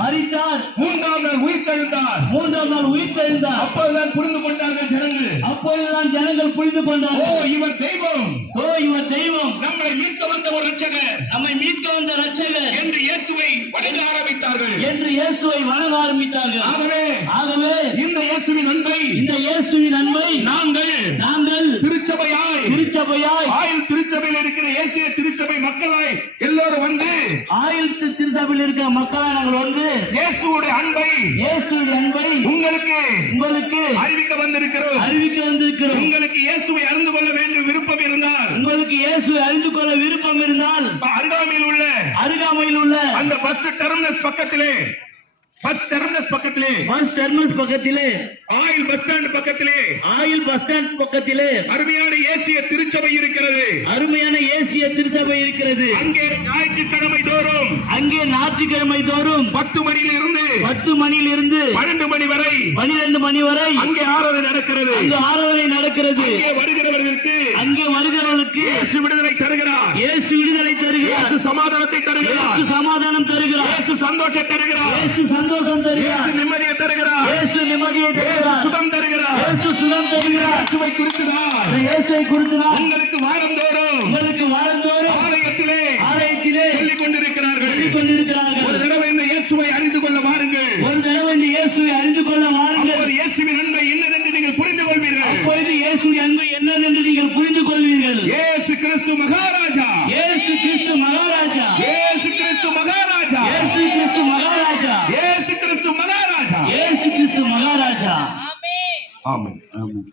மரித்தார், மூன்றாம் நாள் உயிர்த்தெழுந்தார். மூன்றாம் நாள் உயிர்த்தெழுந்தார். அப்போதுதான் புரிந்து கொண்டார்கள் ஜனங்கள். அப்பொழுதுதான் ஜனங்கள் புரிந்து ஓ, கொண்டார்கள். இவர் தெய்வம், ஓ, இவர் தெய்வம், நம்மளை மீட்க வந்த ஒரு ரட்சகர் நம்மை மீட்க வந்த ரட்சகர் என்று இயேசுவை வணங்க ஆரம்பித்தார்கள். என்று இயேசுவை வணங்க ஆரம்பித்தார்கள். ஆகவே ஆகவே இந்த இயேசுவின் அன்பை இந்த இயேசுவின் அன்பை நாங்கள் திருச்சபையாய் ஆயில் திருச்சபையில் இருக்கிற ஏசிய திருச்சபை மக்களாய் எல்லோரும் வந்து ஆயிரத்து திருச்சபையில் இருக்கிற மக்களாய் நாங்கள் வந்து இயேசுவுடைய அன்பை உங்களுக்கு அறிவிக்க வந்திருக்கிறோம். உங்களுக்கு இயேசுவை அறிந்து கொள்ள வேண்டும் விருப்பம் இருந்தால், உங்களுக்கு இயேசுவை அறிந்து கொள்ள விருப்பம் இருந்தால், அருகாமையில் உள்ள அந்த பஸ் டெர்மினஸ் பக்கத்திலே ஆயில் பஸ் ஸ்டாண்ட் பக்கத்திலே அருமையான ஏசிய திருச்சபை இருக்கிறது. அங்கே ஞாயிற்றுக்கிழமை தோறும் 10 மணியிலிருந்து 12 மணி வரை அங்கே ஆராதனை நடக்கிறது. அங்கே வருகிறவர்களுக்கு இயேசு விடுதலை தருகிறார். இயேசு சமாதானத்தை தருகிறார். இயேசு சந்தோஷத்தை தருகிறார். சந்தோஷம் தருகிறார். இயேசு நிம்மதியை தருகிறார். இயேசு சுகம் தருகிறார். இயேசுவை குறித்துதான் உங்களுக்கு வாரந்தோறும் ஆலயத்திலே சொல்லிக் கொண்டிருக்கிறார்கள். ஒரு தடவை இந்த இயேசுவை அறிந்து கொள்ள வாருங்கள். அப்போது இயேசுவின் அன்பை என்னதென்று நீங்கள் புரிந்து கொள்வீர்கள். இயேசு கிறிஸ்து மகாராஜா. ஆமென். ஆமென்.